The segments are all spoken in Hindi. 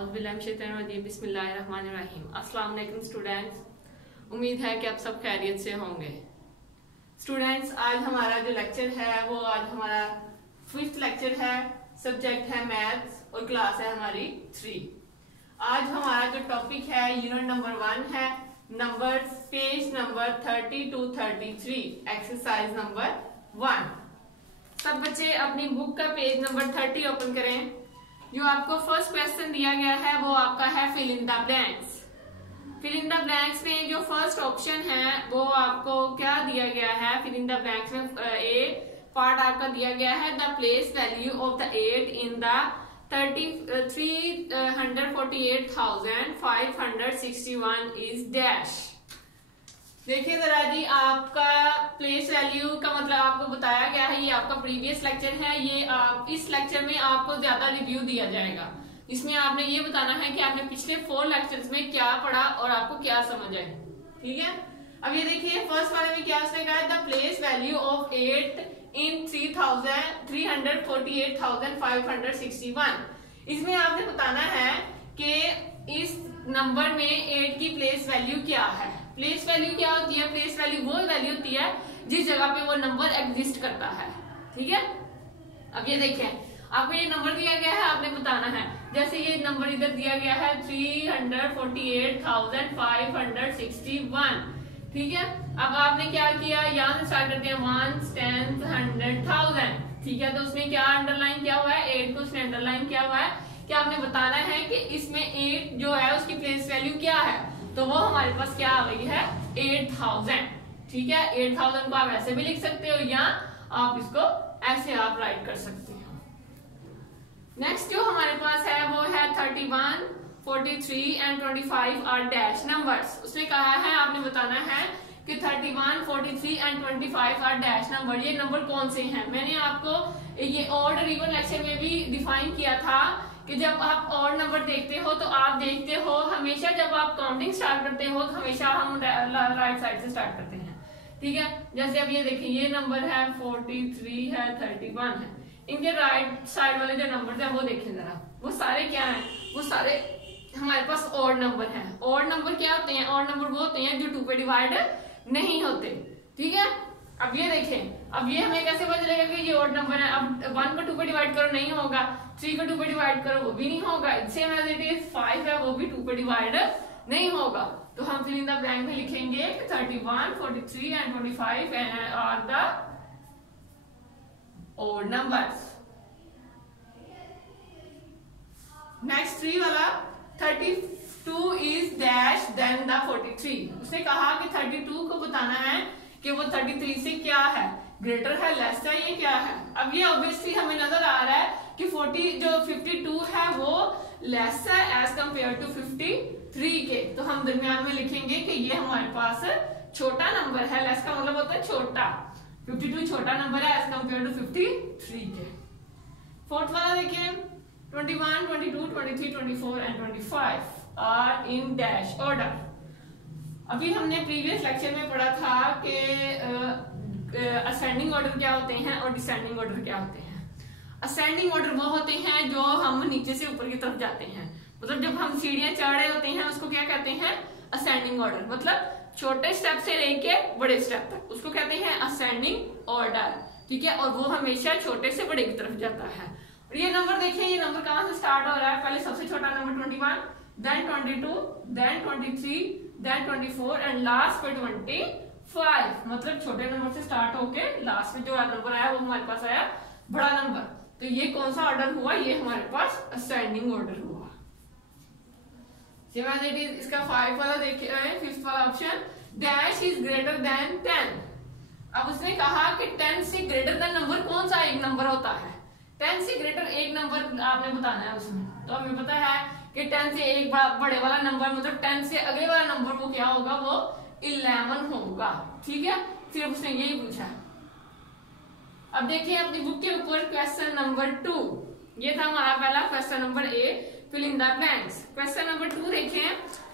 बिस्मिल्लाहिर्रहमानिर्रहीम। अस्सलाम वालेकुम स्टूडेंट्स, उम्मीद है कि आप सब खैरियत से होंगे। स्टूडेंट्स, आज हमारा जो लेक्चर है वो आज हमारा 5th लेक्चर है। सब्जेक्ट है मैथ्स और क्लास है हमारी 3। आज हमारा जो टॉपिक है यूनिट नंबर 1 है numbers, page number 30 to 33, exercise number 1। सब बच्चे अपनी बुक का पेज नंबर 30 ओपन करें। जो आपको फर्स्ट क्वेश्चन दिया गया है वो आपका है fill in the blanks. Fill in the blanks में जो फर्स्ट ऑप्शन है वो आपको क्या दिया गया है? फिल इन द ब्लैंक्स में ए पार्ट आपका दिया गया है the place value of the 8 in the 348,561 is dash. देखिए जरा जी, आपका प्लेस वैल्यू का मतलब आपको बताया गया है, ये आपका प्रीवियस लेक्चर है। ये आप इस लेक्चर में आपको ज्यादा रिव्यू दिया जाएगा। इसमें आपने ये बताना है कि आपने पिछले 4 लेक्चर्स में क्या पढ़ा और आपको क्या समझ आए। ठीक है, अब ये देखिए फर्स्ट वाले में क्या उसने कहा है द प्लेस वैल्यू ऑफ 8 इन 348,561। इसमें आपने बताना है कि इस नंबर में 8 की प्लेस वैल्यू क्या है। प्लेस वैल्यू क्या होती है? प्लेस वैल्यू वो वैल्यू होती है जिस जगह पे वो नंबर एग्जिस्ट करता है। ठीक है, अब ये देखें आपको ये नंबर दिया गया है, आपने बताना है। जैसे ये नंबर इधर दिया गया है 348,561। ठीक है, अब आपने क्या किया, यहाँ से स्टार्ट करते हैं 1, 10, 100,000। ठीक है, तो उसने क्या अंडरलाइन किया हुआ है? 8 को उसने अंडरलाइन किया हुआ है कि आपने बताना है कि इसमें 8 जो है उसकी प्लेस वैल्यू क्या है। तो वो हमारे पास क्या आ गई है? 8000। ठीक है, 8000 को आप ऐसे भी लिख सकते हो या आप इसको ऐसे आप राइट कर सकते हो। नेक्स्ट जो हमारे पास है वो है 31, 43 एंड 25 आर डैश नंबर्स। उसने कहा है आपने बताना है कि 31, 43 एंड 25 आर डैश नंबर। ये नंबर कौन से हैं? मैंने आपको ये ऑड और इवन लेक्चर में भी डिफाइन किया था कि जब आप ऑड नंबर देखते हो तो आप देखते हो हमेशा जब आप काउंटिंग स्टार्ट करते हो तो हमेशा हम राइट साइड से स्टार्ट करते हैं। ठीक है, जैसे अब ये देखिए ये नंबर है 43 है 31 है, इनके राइट साइड वाले जो नंबर है वो देखिए जरा, वो सारे क्या हैं? वो सारे हमारे पास ऑड नंबर हैं। ऑड नंबर क्या होते हैं? ऑड नंबर वो होते हैं जो 2 पे डिवाइड नहीं होते। ठीक है, अब ये देखें, अब ये हमें कैसे पता चलेगा कि ये ऑड नंबर है? अब 1 को 2 पे डिवाइड करो नहीं होगा, 3 को 2 पे डिवाइड करो वो भी नहीं होगा, सेम एज इट इज 5 है वो भी 2 पे डिवाइड नहीं होगा। तो हम फिल इन द ब्लैंक में लिखेंगे 31, 43 and 25 are the odd numbers. Next 3 वाला 32 इज डैश देन द 43। उसने कहा कि 32 को बताना है कि वो 33 से क्या है, ग्रेटर है, लेस है, ये क्या है। अब ये ऑब्वियसली हमें नजर आ रहा है कि 52 है वो लेस है एज कंपेयर टू 53 के। तो हम दरमियान में लिखेंगे कि ये हमारे पास छोटा नंबर है। लेस का मतलब होता है छोटा, 52 छोटा नंबर है एज कंपेयर टू 53 के। फोर्थ वाला देखिए 21, 22, 23, 24 and 25 are in dash order. अभी हमने प्रीवियस लेक्चर में पढ़ा था कि असेंडिंग ऑर्डर क्या होते हैं और डिसेंडिंग ऑर्डर क्या होते हैं। असेंडिंग ऑर्डर वो होते हैं जो हम नीचे से ऊपर की तरफ जाते हैं, मतलब जब हम सीढ़ियां चढ़ रहे होते हैं उसको क्या कहते हैं? Ascending order. मतलब छोटे स्टेप से लेके बड़े स्टेप तक उसको कहते हैं असेंडिंग ऑर्डर। ठीक है, और वो हमेशा छोटे से बड़े की तरफ जाता है। और ये नंबर देखिए, ये नंबर कहां से स्टार्ट हो रहा है? पहले सबसे छोटा number 21, then 22, then 23, then 24 and last पे 25। मतलब छोटे नंबर से स्टार्ट होके लास्ट में जो नंबर आया वो हमारे पास आया बड़ा नंबर। तो ये कौन सा ऑर्डर हुआ? ये हमारे पास असेंडिंग ऑर्डर हुआ। इसका 5 वाला देखिए, 5th वाला option dash is greater than 10। अब उसने कहा कि 10 से ग्रेटर देन नंबर कौन सा एक नंबर होता है? 10 से ग्रेटर एक नंबर आपने बताना है उसमें। तो हमें पता है कि 10 से एक बड़े वाला नंबर मतलब 10 से अगले वाला नंबर वो क्या होगा? वो 11 होगा। ठीक है, सिर्फ उसने यही पूछा। अब देखिए अपनी बुक के ऊपर क्वेश्चन नंबर 2, ये था हमारा पहला question number A fill in the blanks. Question number 2 देखें,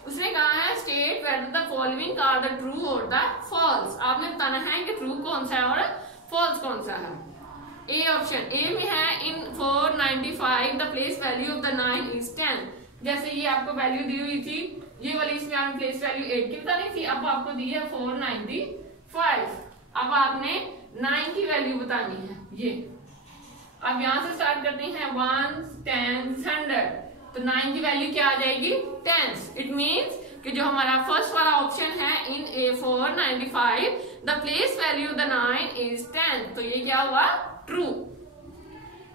उसने कहा है state whether the following are the true और द फॉल्स। आपने बताना है कि ट्रू कौन सा है और फॉल्स कौन सा है। ए ऑप्शन ए में है इन 495 the place value of the 9 is 10। जैसे ये आपको वैल्यू दी हुई थी, ये वाली इसमें आपने प्लेस वैल्यू 8 की बतानी थी, अब आपको दी है 495। अब आपने 9 की वैल्यू बतानी है। ये अब यहां से स्टार्ट करते हैं 1 10 100, तो 9 की वैल्यू क्या आ जाएगी 10। इट मीन्स कि जो हमारा फर्स्ट वाला ऑप्शन है in A495 the place value the 9 is 10, तो ये क्या हुआ true.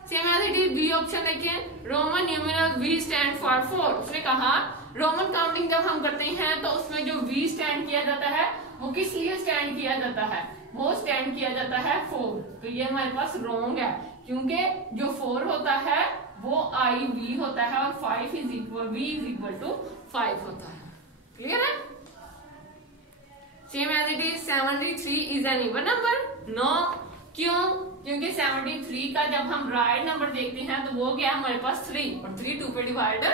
Same as it is B option देखें, Roman numeral V stand for 4। उसने कहा रोमन काउंटिंग जब हम करते हैं तो उसमें जो V स्टैंड किया जाता है वो किस लिए स्टैंड किया जाता है, वो स्टैंड किया जाता है 4। तो ये हमारे पास रॉन्ग है, क्योंकि जो 4 होता है वो IV होता है और V इज इक्वल टू 5 होता है। क्लियर है? Same as it is 73 is an even number. No, क्यों? क्योंकि 73 का जब हम राइट नंबर देखते हैं तो वो क्या हमारे पास 3, और 3 2 पे डिवाइड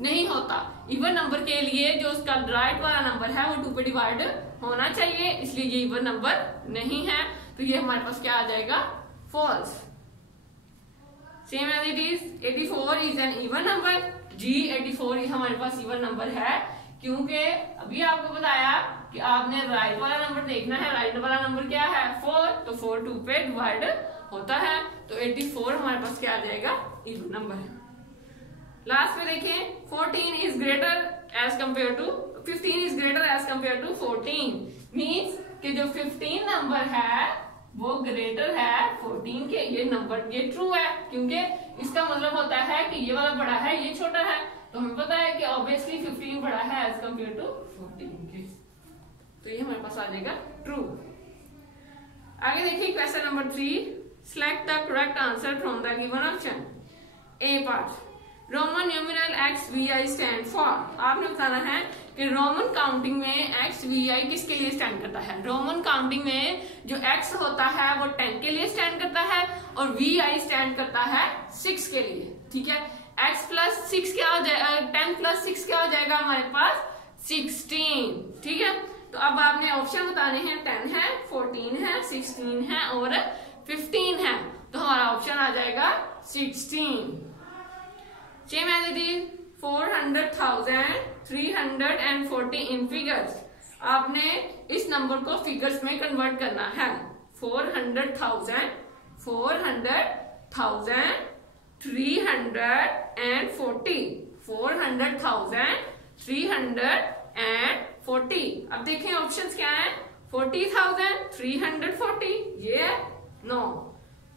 नहीं होता। इवन नंबर के लिए जो उसका राइट वाला नंबर है वो 2 पे डिवाइड होना चाहिए, इसलिए ये इवन नंबर नहीं है, तो ये हमारे पास क्या आ जाएगा false. Same as it is 84 is an even number. जी 84 हमारे पास इवन नंबर है, क्योंकि अभी आपको बताया कि आपने राइट वाला नंबर देखना है। राइट वाला नंबर क्या है 4, तो 4 2 पे डिवाइड होता है, तो 84 हमारे पास क्या आ जाएगा इवन नंबर है। लास्ट में देखें 14 is greater as compare to 15 is greater as compare to 14, means कि जो 15 नंबर है वो ग्रेटर है 14 के। ये नंबर ये ट्रू है, क्योंकि इसका मतलब होता है कि ये वाला बड़ा है ये छोटा है, तो हमें पता है कि ऑब्वियसली 15 बड़ा है एज कंपेयर टू 14 के, तो ये हमारे पास आ जाएगा ट्रू। आगे देखिए question number 3, select the correct answer from the given option. A part, Roman numeral XVI stand for. आपने बताना है कि रोमन काउंटिंग में XVI किसके लिए स्टैंड करता है। रोमन काउंटिंग में जो X होता है वो 10 के लिए स्टैंड करता है और VI स्टैंड करता है 6 के लिए। ठीक है, X प्लस 6 क्या हो जाएगा, 10 प्लस 6 क्या हो जाएगा हमारे पास 16। ठीक है, तो अब आपने ऑप्शन बताने हैं, 10 है, 14 है, 16 है और 15 है, तो हमारा ऑप्शन आ जाएगा 16। Same as it is 400,340 in figures. आपने इस नंबर को फिगर्स में कन्वर्ट करना है। 400,340 400,340। अब देखें ऑप्शंस क्या है, 40,340 ये है, नो।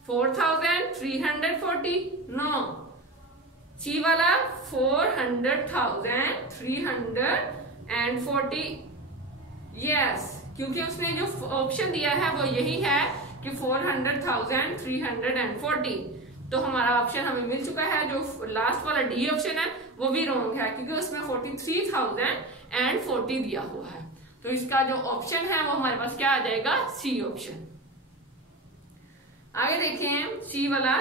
4,340 नो। सी वाला 400,340 यस, क्योंकि उसने जो ऑप्शन दिया है वो यही है कि 400,340, तो हमारा ऑप्शन हमें मिल चुका है। जो लास्ट वाला डी ऑप्शन है वो भी रॉन्ग है, क्योंकि उसमें 43,040 दिया हुआ है, तो इसका जो ऑप्शन है वो हमारे पास क्या आ जाएगा सी ऑप्शन। आगे देखें सी वाला,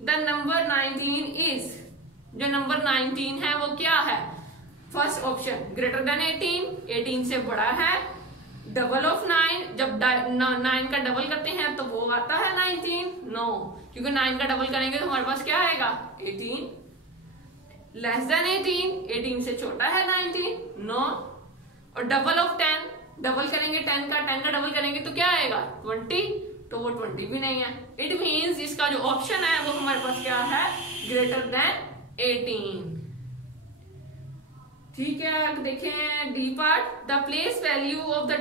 द नंबर 19 इज। जो नंबर 19 है वो क्या है, फर्स्ट ऑप्शन ग्रेटर देन 18, 18 से बड़ा है, डबल ऑफ 9, जब 9 का डबल करते हैं तो वो आता है 19, नो, क्योंकि 9 का डबल करेंगे तो हमारे पास क्या आएगा 18। लेस देन 18, 18 से छोटा है 19, नो। और डबल ऑफ 10, डबल करेंगे 10 का डबल करेंगे तो क्या आएगा 20, तो वो 20 भी नहीं है। इट मीन्स इसका जो ऑप्शन है वो हमारे पास क्या है ग्रेटर देन 18। ठीक है, देखें D part, the place value of the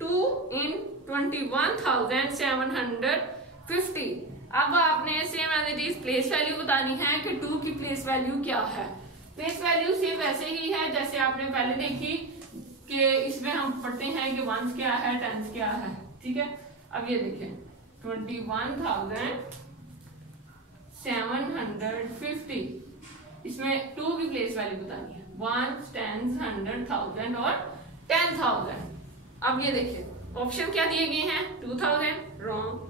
2 in 21,750। अब आपने same as it is place value बतानी है कि 2 की प्लेस वैल्यू क्या है। प्लेस वैल्यू सेम वैसे ही है जैसे आपने पहले देखी कि इसमें हम पढ़ते हैं कि 1s क्या है 10s क्या है। ठीक है, अब ये देखें 21,750, इसमें 2 की प्लेस वैल्यू बतानी है, 1, 10, 100, 1000 और 10,000। अब ये देखिए ऑप्शन क्या दिए गए हैं, 2000 wrong,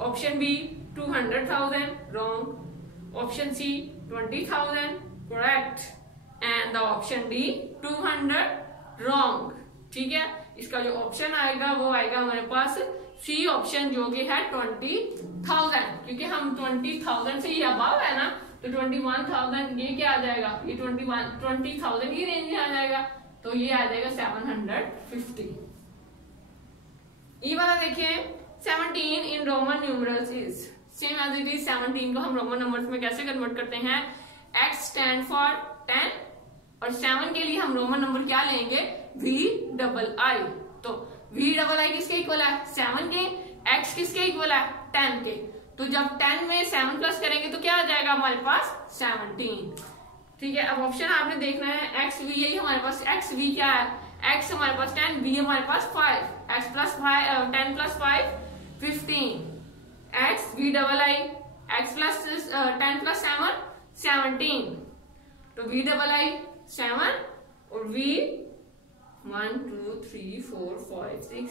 option B 200,000 wrong, option C 20,000 correct and the option D 200 wrong. ठीक है, इसका जो ऑप्शन आएगा वो आएगा हमारे पास सी ऑप्शन, जो कि है 20,000, क्योंकि हम 20,000 से ही अबव है ना, तो तो 21,000 ये क्या आ जाएगा, ये 20,000 की रेंज में आ जाएगा, तो ये आ जाएगा 750। ये वाला देखें 17 in Roman numerals is same as it is. 17 को हम रोमन नंबर्स में कैसे कन्वर्ट करते हैं, x स्टैंड फॉर 10 और 7 के लिए हम रोमन नंबर क्या लेंगे, VII। तो VII किसके इक्वल है, 7 के, x किसके इक्वल है, 10 के। तो जब 10 में 7 प्लस करेंगे तो क्या आ जाएगा हमारे पास 17। ठीक है, अब ऑप्शन आपने देखना है XV, यही हमारे पास XV क्या है, x हमारे पास 10, v हमारे पास 5, x plus 10 plus 5 15, x VII, x plus 10 plus 7 17, तो VII 7 और v 1 2 3 4 5 6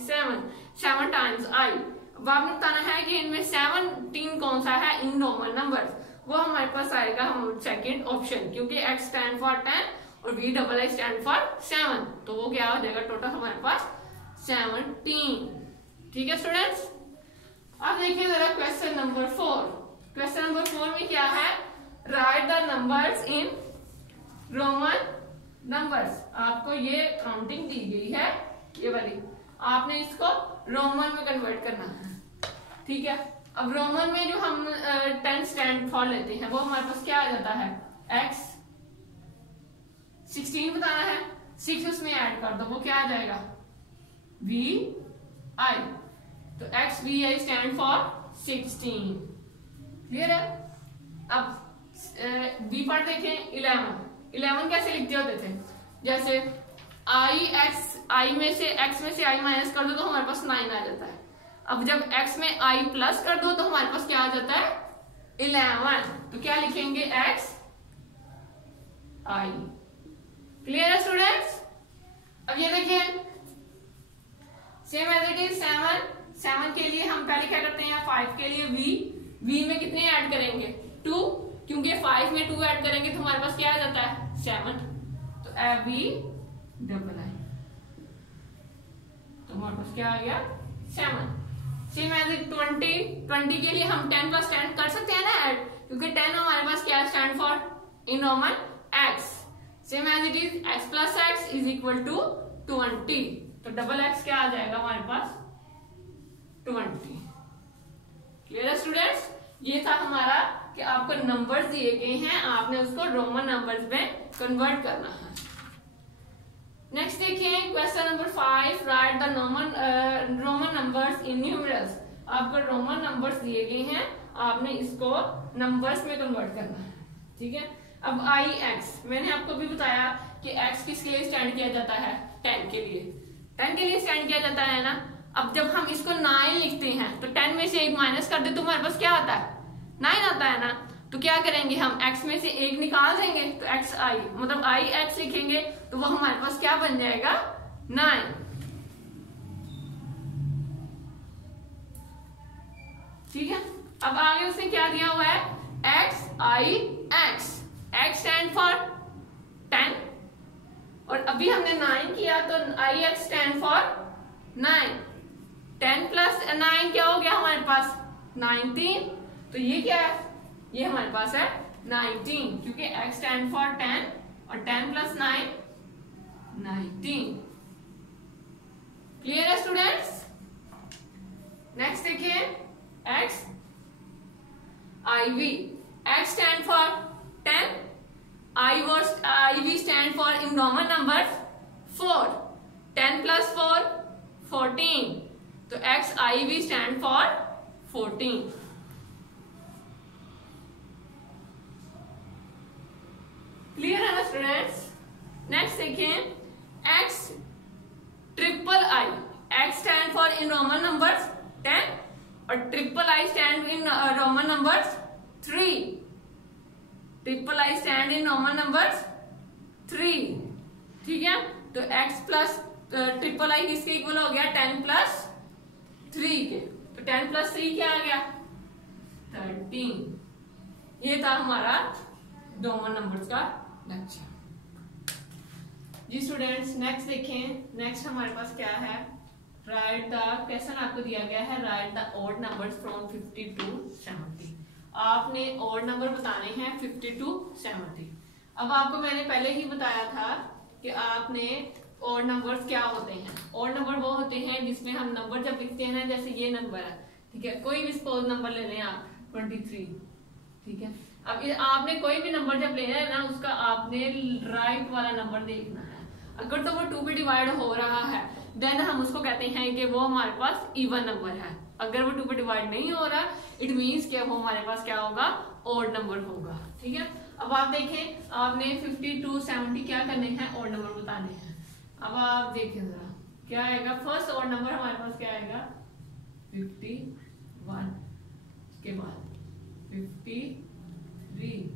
7 टाइम्स i। अब आपने बताना है कि इनमें 17 कौन सा है इन रोमन नंबर्स, वो हमारे पास आएगा हम सेकंड ऑप्शन, क्योंकि x स्टैंड फॉर 10 और VII स्टैंड फॉर 7, तो वो क्या हो जाएगा टोटल हमारे पास 17। ठीक है स्टूडेंट्स, अब देखिए जरा क्वेश्चन नंबर 4। क्वेश्चन नंबर 4 में क्या है, right the numbers in Roman numbers. आपको ये काउंटिंग दी गई है ये वाली, आपने इसको रोमन में कन्वर्ट करना है। ठीक है, अब रोमन में जो हम 10 स्टैंड फॉर लेते हैं वो हमारे पास क्या आ जाता है, x 16 बताना है, 6 उसमें ऐड कर दो, वो क्या आ जाएगा VI। तो x VI stand for 16। Clear है। अब बी पार्ट देखें, 11 कैसे लिखते होते थे, जैसे I में से x में से i माइनस कर दो तो हमारे पास 9 आ जाता है। अब जब x में i प्लस कर दो तो हमारे पास क्या आ जाता है 11, तो क्या लिखेंगे x i। क्लियर है स्टूडेंट्स। अब ये देखिए सेम एज इट इज 7 के लिए हम पहले क्या करते हैं, 5 के लिए v में कितने ऐड करेंगे 2, क्योंकि 5 में 2 ऐड करेंगे तो हमारे पास क्या आ जाता है 7, तो VII तो हमारे पास क्या आ गया 7। सेम एज इट 20 के लिए हम 10 प्लस 10 कर सकते हैं ना ऐड, क्योंकि 10 हमारे पास क्या stand for in Roman x। Same as it is x plus x is equal to 20, तो डबल x क्या आ जाएगा हमारे पास 20। क्लियर है स्टूडेंट्स। ये था हमारा कि आपको नंबर्स दिए गए हैं, आपने उसको रोमन नंबर्स में कन्वर्ट करना है। नेक्स्ट देखिए question number 5, right the Roman numbers in numerals. आपको रोमन नंबर्स दिए गए हैं, आपने इसको नंबर्स में कन्वर्ट करना है। ठीक है, अब IX मैंने आपको भी बताया कि x किसके लिए स्टैंड किया जाता है 10 के लिए, 10 के लिए स्टैंड किया जाता है ना। अब जब हम इसको 9 लिखते हैं तो 10 में से 1 माइनस कर दे तो हमारे पास क्या आता है 9 आता है ना। तो क्या करेंगे हम x में से 1 निकाल देंगे तो XI मतलब IX लिखेंगे, तो वो हमारे पास क्या बन जाएगा 9। ठीक है, अब आगे उसने क्या दिया हुआ है XIX, x स्टैंड फॉर 10 और अभी हमने 9 किया तो IX स्टैंड फॉर 9। 10 प्लस 9 क्या हो गया हमारे पास 19, तो ये क्या है, ये हमारे पास है 19, क्योंकि x स्टैंड फॉर 10 और 10 प्लस 9 19। क्लियर है स्टूडेंट्स। नेक्स्ट देखिए x IV, x stand for 10, IV stand for in Roman number 4, 10 plus 4 14, तो XIV स्टैंड फॉर 14। क्लियर है ना स्टूडेंट्स। नेक्स्ट देखें XIII, X stand for in Roman numbers 10 और III stand in Roman numbers 3, III stand in Roman numbers 3। ठीक है, तो X प्लस III किसके इक्वल हो गया 10 प्लस 3 के, तो 10 प्लस 3 क्या आ गया 13। ये था हमारा रोमन नंबर्स का लेक्चर जी स्टूडेंट्स। नेक्स्ट देखें, नेक्स्ट हमारे पास क्या है, राइट द क्वेश्चन आपको दिया गया है, right the odd numbers from 50 to 70। आपने ऑड नंबर बताने हैं 50 to 70। अब आपको मैंने पहले ही बताया था कि आपने ऑड नंबर्स क्या होते हैं। ऑड नंबर वो होते हैं जिसमें हम नंबर जब लिखते हैं ना, जैसे ये नंबर है, ठीक है, कोई भी सपोज नंबर ले लें आप 23, ठीक है। अब आपने कोई भी नंबर जब लेना है ना, उसका आपने राइट वाला नंबर देखना है। अगर तो वो 2 पे डिवाइड हो रहा है देन हम उसको कहते हैं कि वो हमारे पास इवन नंबर है। अगर वो 2 पे डिवाइड नहीं हो रहा, इट मीन्स कि वो हमारे पास क्या होगा, ऑड नंबर होगा, ठीक है। अब आप देखें, आपने 50 to 70 क्या करने हैं, ऑड नंबर बताने हैं। अब आप देखें जरा क्या आएगा, फर्स्ट ऑड नंबर हमारे पास क्या आएगा 51, उसके बाद 53,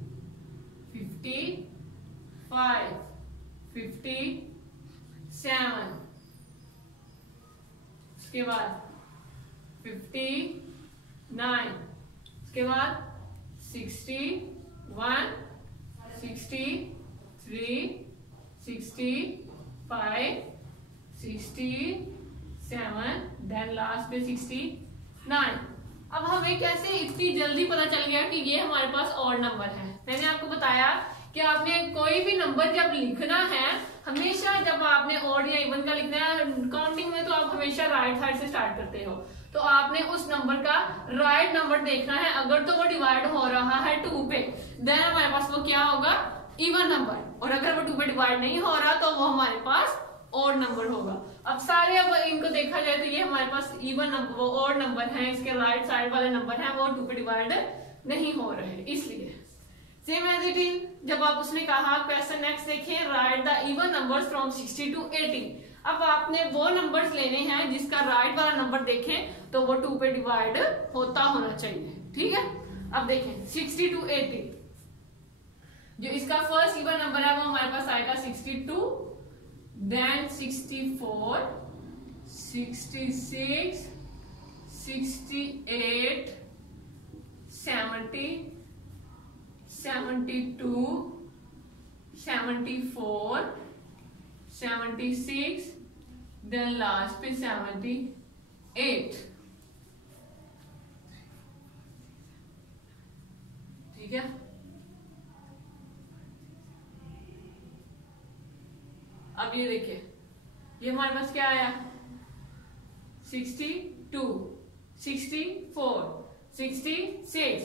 55, 57, उसके बाद 59, उसके बाद 61, 63, 65, 67, देन लास्ट पे 69। अब हमें कैसे इतनी जल्दी पता चल गया कि ये हमारे पास ऑड नंबर है। मैंने आपको बताया कि आपने कोई भी नंबर जब लिखना है, हमेशा जब आपने ऑड या इवन का लिखना है काउंटिंग में, तो आप हमेशा राइट साइड से स्टार्ट करते हो। तो आपने उस नंबर का राइट नंबर देखना है। अगर तो वो डिवाइड हो रहा है 2 पे, देन हमारे पास वो क्या होगा, इवन नंबर। और अगर वो 2 पे डिवाइड नहीं हो रहा तो वो हमारे पास ऑड नंबर होगा। अब सारे अब इनको देखा जाए तो ये हमारे पास इवन नंबर, वो ऑड नंबर है, इसके राइट साइड वाले नंबर हैं वो 2 पे डिवाइड नहीं हो रहे, इसलिए सेम एज इट इज। जब आप उसने कहा क्वेश्चन नेक्स्ट देखें, right the even numbers from 60 to 80। अब आपने वो नंबर्स लेने हैं जिसका राइट वाला नंबर देखें तो वो 2 पे डिवाइड होता होना चाहिए, ठीक है। अब देखें 60 to 80, जो इसका फर्स्ट इवन नंबर है वो हमारे पास आएगा 62, देन 64, 66, 68, 70, 72, 74, 76, देन लास्ट पे 78, ठीक है। अब ये देखिए, ये हमारे पास क्या आया 62, 64, 66,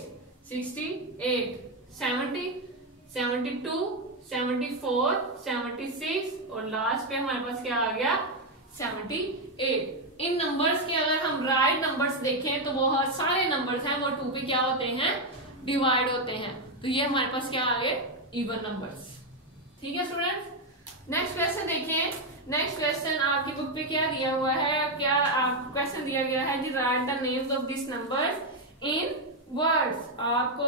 68, 70, 72, 74, 76 और लास्ट पे हमारे पास क्या आ गया 78। इन नंबर्स के अगर हम राइट नंबर्स देखें तो वो सारे नंबर्स हैं वो 2 पे क्या होते हैं, डिवाइड होते हैं। तो ये हमारे पास क्या आ गए, इवन नंबर्स, ठीक है स्टूडेंट्स। नेक्स्ट क्वेश्चन देखें। नेक्स्ट क्वेश्चन आपकी बुक पे क्या दिया हुआ है, क्या क्वेश्चन दिया गया है जी, right the names of this numbers in words. आपको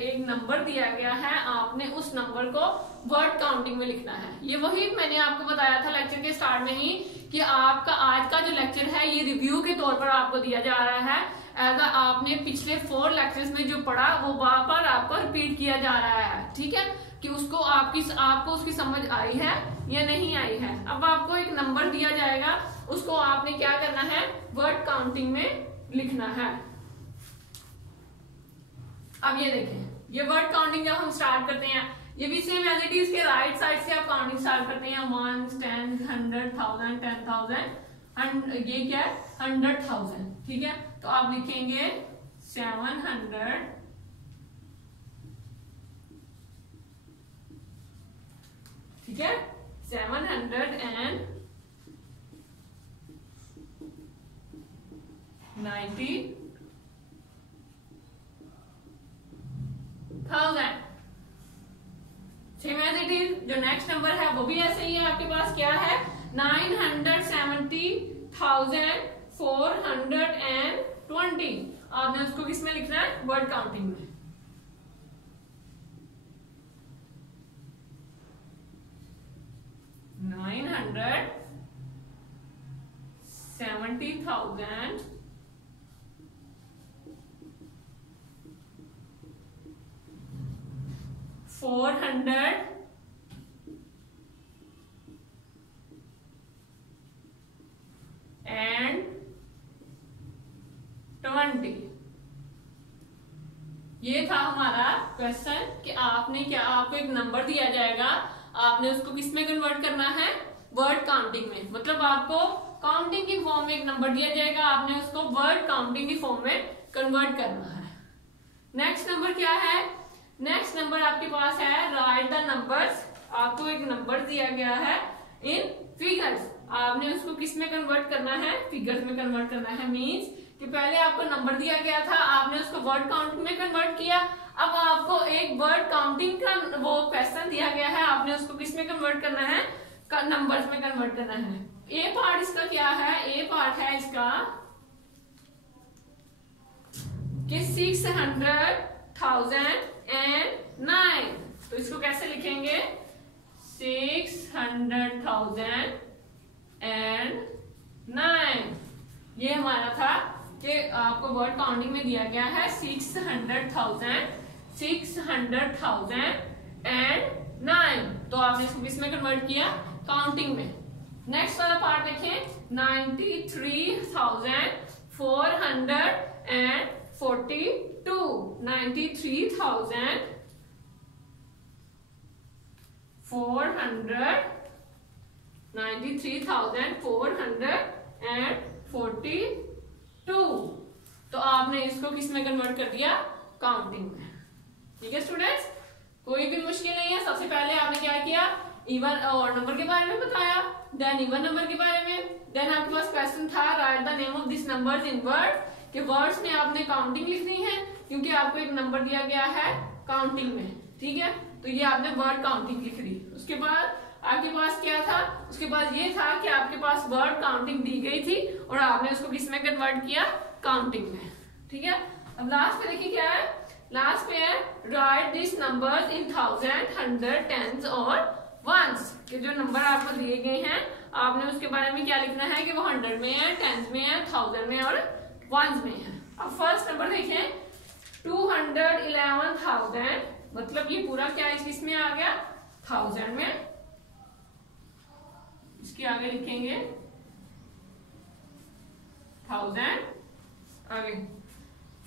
एक नंबर दिया गया है, आपने उस नंबर को वर्ड काउंटिंग में लिखना है। ये वही मैंने आपको बताया था लेक्चर के स्टार्ट में ही कि आपका आज का जो लेक्चर है ये रिव्यू के तौर पर आपको दिया जा रहा है। एज आपने पिछले 4 लेक्चर्स में जो पढ़ा वो वहां पर आपको रिपीट किया जा रहा है, ठीक है, कि उसको आपको उसकी समझ आई है या नहीं आई है। अब आपको एक नंबर दिया जाएगा, उसको आपने क्या करना है, वर्ड काउंटिंग में लिखना है। अब ये देखें, ये वर्ड काउंटिंग जब हम स्टार्ट करते हैं, ये भी सेम एज इट इज के राइट साइड से आप काउंटिंग स्टार्ट करते हैं 1, 10, 100, 1000, 10,000, ये क्या है 100,000, ठीक है। तो आप लिखेंगे 700, ठीक है, 790,000, सेम एज इट इज। जो नेक्स्ट नंबर है वो भी ऐसे ही है, आपके पास क्या है 970,420। आपने उसको किस में लिखना है, वर्ड काउंटिंग में। $970,000 420। ये था हमारा क्वेश्चन कि आपने क्या, आपको एक नंबर दिया जाएगा, आपने उसको किस में कन्वर्ट करना है, वर्ड काउंटिंग में। मतलब आपको काउंटिंग की फॉर्म में एक नंबर दिया जाएगा, आपने उसको वर्ड काउंटिंग की फॉर्म में कन्वर्ट करना है। नेक्स्ट नंबर क्या है, नेक्स्ट नंबर आपके पास है राइट द नंबर्स। आपको एक नंबर दिया गया है इन फिगर्स, आपने उसको किस में कन्वर्ट करना है, फिगर्स में कन्वर्ट करना है। मींस कि पहले आपको नंबर दिया गया था, आपने उसको वर्ड काउंटिंग में कन्वर्ट किया, अब आपको एक वर्ड काउंटिंग का वो क्वेश्चन दिया गया है, आपने उसको किस में कन्वर्ट करना है, नंबर्स में कन्वर्ट करना है। ए पार्ट इसका क्या है, ए पार्ट है इसका कि 600,009। तो इसको कैसे लिखेंगे, 600,009। ये हमारा था कि आपको वर्ड काउंटिंग में दिया गया है 600,009। तो आपने इसको किस में कन्वर्ट किया, काउंटिंग में। नेक्स्ट वाला पार्ट देखें, 93,442। 93,442। तो आपने इसको किस में कन्वर्ट कर दिया, काउंटिंग में। ठीक है स्टूडेंट्स, कोई भी मुश्किल नहीं है। सबसे पहले आपने क्या किया, इवन और नंबर के बारे में बताया, देन इवन नंबर के बारे में, देन आपके पास क्वेश्चन था right the name of this numbers in word, कि वर्ड्स में आपने काउंटिंग लिखनी है क्योंकि आपको एक नंबर दिया गया है काउंटिंग में। ठीक है, तो ये आपने वर्ड काउंटिंग लिख दी। उसके बाद आपके पास क्या था, उसके बाद ये था कि आपके पास वर्ड काउंटिंग दी गई थी और आपने उसको किस में कन्वर्ट किया, काउंटिंग में। ठीक है, अब लास्ट पे देखिए क्या है, लास्ट पे है write this numbers in thousand, hundred, tens और वंस। के जो नंबर आपको दिए गए हैं आपने उसके बारे में क्या लिखना है कि वो 100 में है, टेंस में है, 1000 में और वंस में है। अब फर्स्ट नंबर देखें 211,000, मतलब ये पूरा क्या इसमें आ गया 1000 में, इसके आगे लिखेंगे 1000, आगे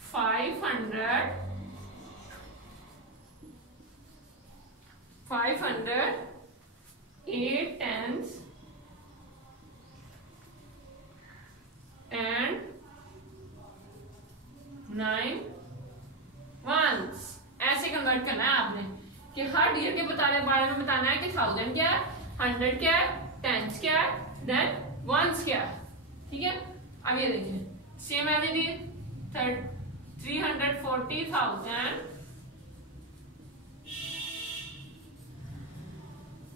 500, 8 tens and 9 ones। ऐसे कन्वर्ट करना है आपने कि हर डिजिट के बारे में बताना है कि 1000 क्या है, 100 क्या है, टेंस क्या है, देन वंस क्या है। ठीक है, अब ये देखिए same as it is 340,000,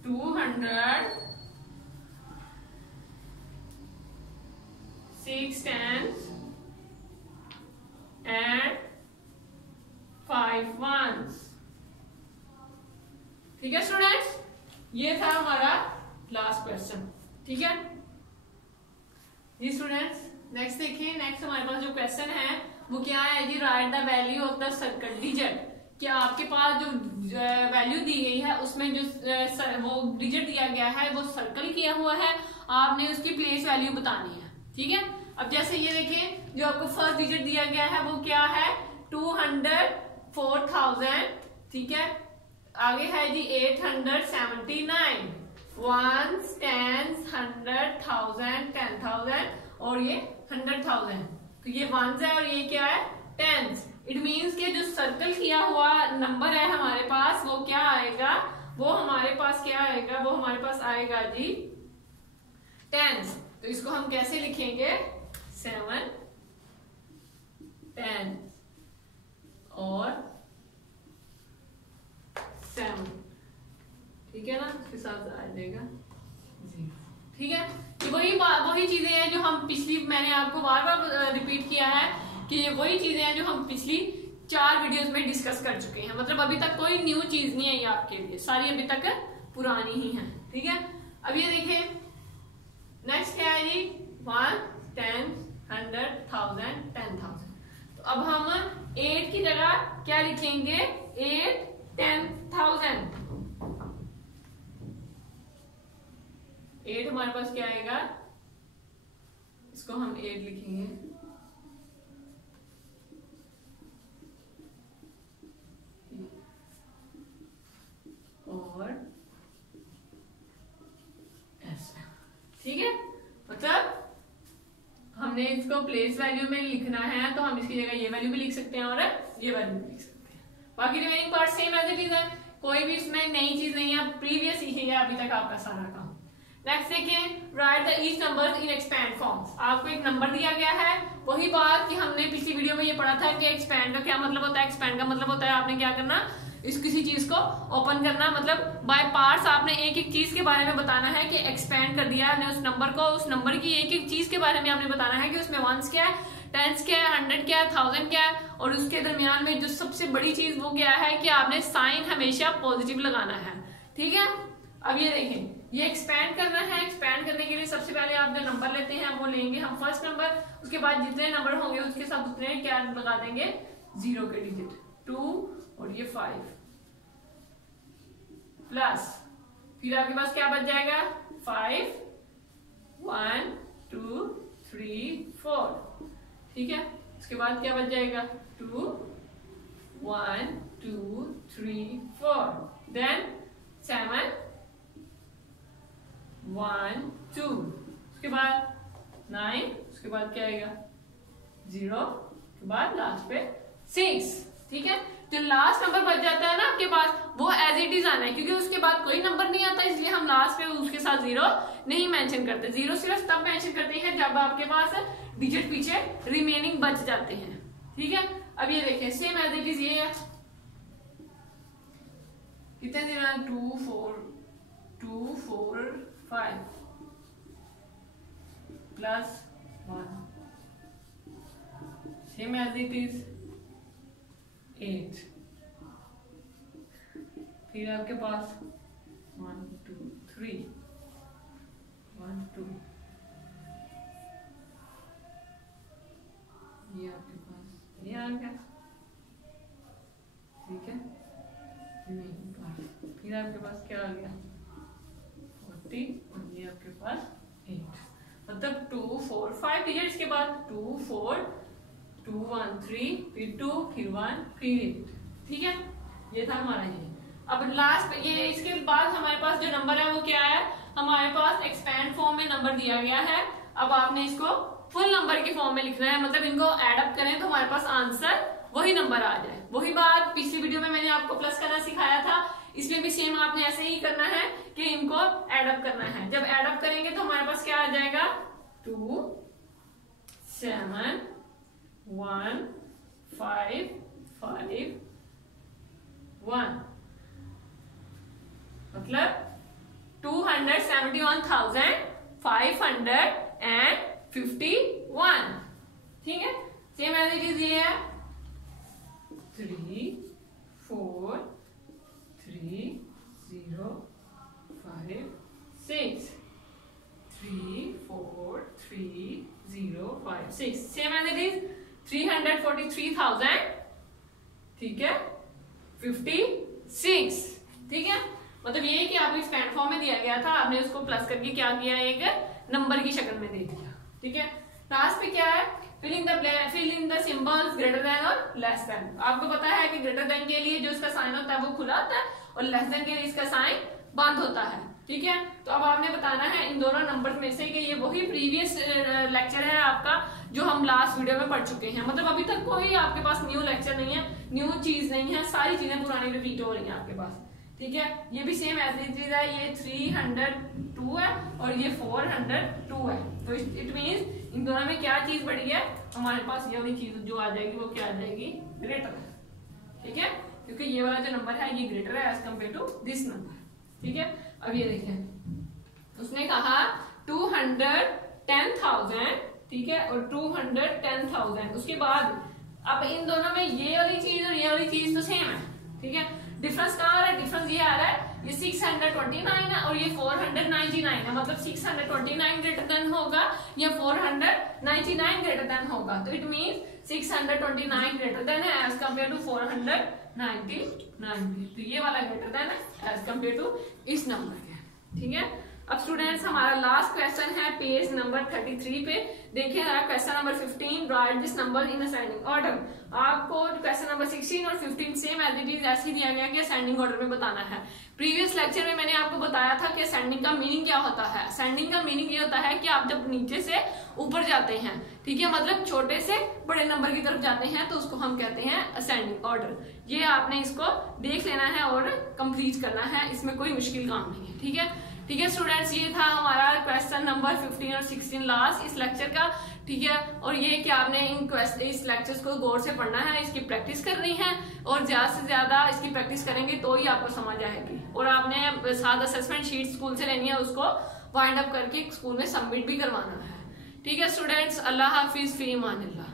200, 6 tens and 5 ones। ठीक है स्टूडेंट्स, ये था हमारा लास्ट क्वेश्चन। ठीक है जी स्टूडेंट्स, नेक्स्ट देखिए, नेक्स्ट हमारे पास जो क्वेश्चन है वो क्या है जी, right the value of the circle digit. क्या आपके पास जो वैल्यू दी गई है उसमें जो वो डिजिट दिया गया है वो सर्कल किया हुआ है, आपने उसकी प्लेस वैल्यू बतानी है। ठीक है, अब जैसे ये देखिए जो आपको फर्स्ट डिजिट दिया गया है वो क्या है 204,000। ठीक है, आगे है जी 879, वंस, टेंस, 100,000, 10,000 और ये 100,000। तो ये वंस है और ये क्या है टेंस। इट मीन्स के जो सर्कल किया हुआ नंबर है हमारे पास वो क्या आएगा, वो हमारे पास क्या आएगा, वो हमारे पास आएगा जी टेंस। तो इसको हम कैसे लिखेंगे 7 10 और 7। ठीक है ना, इसके साथ आ जाएगा जी। ठीक है, ये वही चीजें हैं जो हम पिछली, मैंने आपको बार बार रिपीट किया है कि ये वही चीजें हैं जो हम पिछली 4 वीडियोस में डिस्कस कर चुके हैं। मतलब अभी तक कोई न्यू चीज नहीं है ये आपके लिए, सारी अभी तक पुरानी ही है। ठीक है, अब ये देखिए नेक्स्ट क्या है जी 1, 10, 100, 1000, 10,000। तो अब हम 8 की जगह क्या लिखेंगे 8 10,000। 8 हमारे पास क्या आएगा, इसको हम 8 लिखेंगे हमने इसको प्लेस वैल्यू में लिखना है तो हम इसकी जगह ये वैल्यू भी लिख सकते हैं और ये वैल्यू भी लिख सकते हैं। बाकी remaining part same as it is है, कोई भी इसमें नई चीज नहीं है, प्रीवियस ही है अभी तक आपका सारा काम। नेक्स्ट देखिए, right the each number in expand forms. आपको एक नंबर दिया गया है, वही बात कि हमने पिछली वीडियो में ये पढ़ा था कि एक्सपैंड का क्या मतलब होता है। एक्सपैंड का मतलब होता है आपने क्या करना, इस किसी चीज को ओपन करना, मतलब बाय पार्ट्स आपने एक एक चीज के बारे में बताना है कि एक्सपैंड कर दिया आपने उस नंबर को, उस नंबर की एक एक चीज के बारे में आपने बताना है कि उसमें वंस क्या है, टेंस क्या है, 100 क्या है, 1000 क्या है, और उसके दरमियान में जो सबसे बड़ी चीज वो क्या है कि आपने साइन हमेशा पॉजिटिव लगाना है। ठीक है, अब ये देखें, ये एक्सपैंड करना है। एक्सपैंड करने के लिए सबसे पहले आप जो नंबर लेते हैं वो लेंगे हम फर्स्ट नंबर, उसके बाद जितने नंबर होंगे उसके साथ उतने क्या लगा देंगे, 0 के डिजिट, 2 और ये 5 प्लस, फिर आपके पास क्या बच जाएगा, 5 1 2 3 4। ठीक है, उसके बाद क्या बच जाएगा, 2 1 2 3 4, देन 7 1 2, उसके बाद 9, उसके बाद क्या आएगा, 0, उसके बाद लास्ट पे 6। ठीक है, जो लास्ट नंबर बच जाता है ना आपके पास, वो एज इट इज आना है, क्योंकि उसके बाद कोई नंबर नहीं आता, इसलिए हम लास्ट पे उसके साथ 0 नहीं मेंशन करते। 0 सिर्फ तब मेंशन करते हैं जब आपके पास डिजिट पीछे रिमेनिंग बच जाते हैं। ठीक है, अब ये देखिए सेम एज इट इज ये है, कितने दिन, 2 4 5 plus 1, same as it is 8, फिर आपके पास 1 2 3 1 2, ये आपके पास ये आ गया। ठीक है, फिर आपके पास क्या आ गया, 40, और ये आपके पास 8, मतलब 2 4 5 डिजिट के बाद 2 4 2 1 3, फिर 2, फिर 1, फिर 8। ठीक है, ये था हमारा ये। अब लास्ट ये इसके बाद हमारे पास जो नंबर है वो क्या है, हमारे पास एक्सपैंड फॉर्म में नंबर दिया गया है। अब आपने इसको फुल नंबर के फॉर्म में लिखना है, मतलब इनको एड अप करें तो हमारे पास आंसर वही नंबर आ जाए। वही बात पिछली वीडियो में मैंने आपको प्लस करना सिखाया था, इसमें भी सेम आपने ऐसे ही करना है कि इनको एड अप करना है। जब एड अप करेंगे तो हमारे पास क्या आ जाएगा, 2 7 1 5 5 1, मतलब 271,551। ठीक है, सेम एज इट इज ये है, 3 4 3 0 5 6 3 4 3 0 5 6, सेम एज इट इज 343,000। ठीक है, 56। ठीक है, मतलब ये कि आपको एक्सपैंड फॉर्म में दिया गया था, आपने उसको प्लस करके क्या किया, एक नंबर की शक्ल में दे दिया। ठीक है, लास्ट पे क्या है, fill in the symbols greater than और लेस देन। आपको पता है कि ग्रेटर देन के लिए जो इसका साइन होता है वो खुला होता है और लेस देन के लिए इसका साइन बंद होता है। ठीक है, तो अब आपने बताना है इन दोनों नंबर में से कि ये वही प्रीवियस लेक्चर है आपका जो हम लास्ट वीडियो में पढ़ चुके हैं, मतलब अभी तक कोई आपके पास न्यू लेक्चर नहीं है, न्यू चीज नहीं है, सारी चीजें पुरानी रिपीट हो रही है आपके पास। ठीक है, ये भी सेम एज इट इज है, ये 302 है और ये 402 है, तो इट मींस इन दोनों में क्या चीज बढ़ी है, हमारे पास ये वाली चीज जो आ जाएगी वो क्या आ जाएगी, ग्रेटर। ठीक है, क्योंकि ये वाला जो नंबर है ये ग्रेटर है as compare to this number. ठीक है, अब ये देखें, उसने कहा 210,000। ठीक है, और 210,000, उसके बाद अब इन दोनों में ये वाली चीज और ये वाली चीज तो सेम है। ठीक है, डिफरेंस कहाँ आ रहा है, डिफरेंस ये आ रहा है, ये 629 है और ये 499 है, मतलब 629 ग्रेटर देन होगा या 499 ग्रेटर देन होगा, तो इट मींस 629 ग्रेटर देन है एज कम्पेयर टू 499, तो ये वाला ग्रेटर देन है एज कम्पेयर टू इस नंबर के। ठीक है, अब स्टूडेंट्स हमारा लास्ट क्वेश्चन है पेज नंबर 33 पे। देखिए question number 15, right this number in ascending order. आपको क्वेश्चन नंबर 16 और 15 सेम एज इट इज ऐसे ही दिया गया कि असेंडिंग ऑर्डर में बताना है। प्रीवियस लेक्चर में मैंने आपको बताया था कि असेंडिंग का मीनिंग क्या होता है। असेंडिंग का मीनिंग ये होता है कि आप जब नीचे से ऊपर जाते हैं, ठीक है, मतलब छोटे से बड़े नंबर की तरफ जाते हैं, तो उसको हम कहते हैं असेंडिंग ऑर्डर। ये आपने इसको देख लेना है और कंप्लीट करना है, इसमें कोई मुश्किल काम नहीं है। ठीक है स्टूडेंट्स, ये था हमारा क्वेश्चन नंबर 15 और 16 लास्ट इस लेक्चर का। ठीक है, और ये कि आपने इस लेक्चर्स को गौर से पढ़ना है, इसकी प्रैक्टिस करनी है, और ज्यादा से ज्यादा इसकी प्रैक्टिस करेंगे तो ही आपको समझ आएगी। और आपने साथ असेसमेंट शीट स्कूल से लेनी है, उसको वाइंड अप करके स्कूल में सबमिट भी करवाना है। ठीक है स्टूडेंट्स, अल्लाह हाफिज, फी अमानिल्लाह।